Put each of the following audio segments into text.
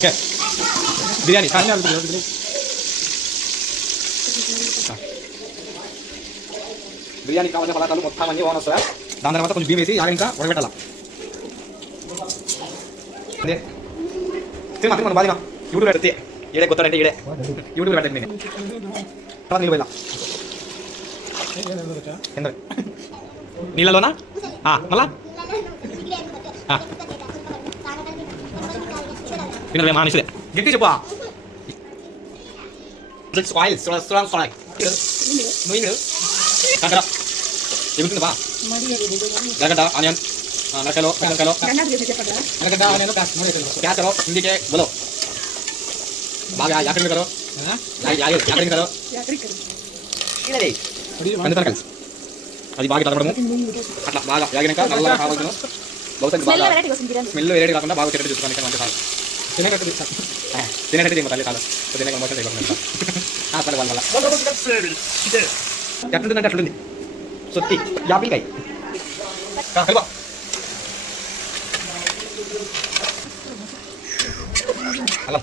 బిర్యానీ బిర్యానీ కావాల్సిన పదార్థాలు మొత్తం అన్నీ ఓన్ వస్తాయి. దాని తర్వాత కొంచెం బియ్యం వేసి ఇంకా ఉడకబెట్టాల. అదే తిన్నా తిన్నా బాగా యూట్యూబ్ పెడితే ఈడే కొత్తాడంటే ఈడే యూట్యూబ్ పెట్టండి. నేను తర్వాత నీళ్ళు పోయినా నీళ్ళలోనా మళ్ళా వినలే మానేసిలే గట్టి చెప్పు. ఆయిల్ స్ట్రాంగ్ సాయిల్ నువ్వు కాకర ఎగుతుంది బా గడ్డ ఆనియన్ నరకలో గడ్డ ఆనియన్ प्याज करो हिंदी के बोलो బాగా యాకరింగ్ करो యాకరింగ్ करो అది బాగా తడపడము అట్లా బాగా యాగినాక నల్లగా కావాల్సిన స్మెల్ వేరేది కాకుండా బాగా తిరగటి చూసుకోండి. మంచి కాదు తినేటట్టు తినేటట్టు తల్లి కాదు తినే మోసం చేయకుండా ఎట్లుంటుందంటే అట్లుంది సొత్తి యాపిల్కాయ కలిపా అలా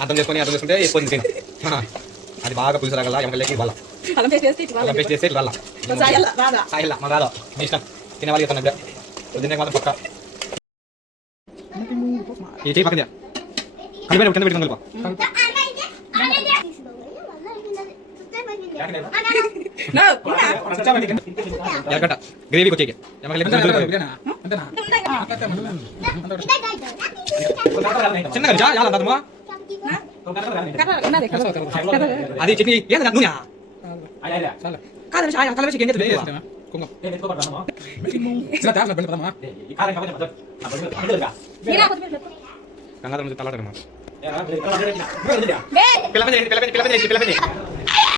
అర్థం చేసుకుంటే ఎక్కువ తిని అది బాగా పులుసు రాగల ఎమకలేకి వాళ్ళ పేస్ట్ చేస్తే వాళ్ళ సాయిల్లా మా రాదో మీ ఇష్టం తినే వాళ్ళు చెప్తాను తినే మాత్రం పక్క ఈ చేయి పక్కన కలిపి కింద పెట్టుకుని కలిపా ఎరగట గ్రేవీకి వచ్చేకి చిన్నగా అది చట్నీ ఏంటంటే నూనె కలవ చికెన్ కంగారు తలాడమ్మా పిల్లపని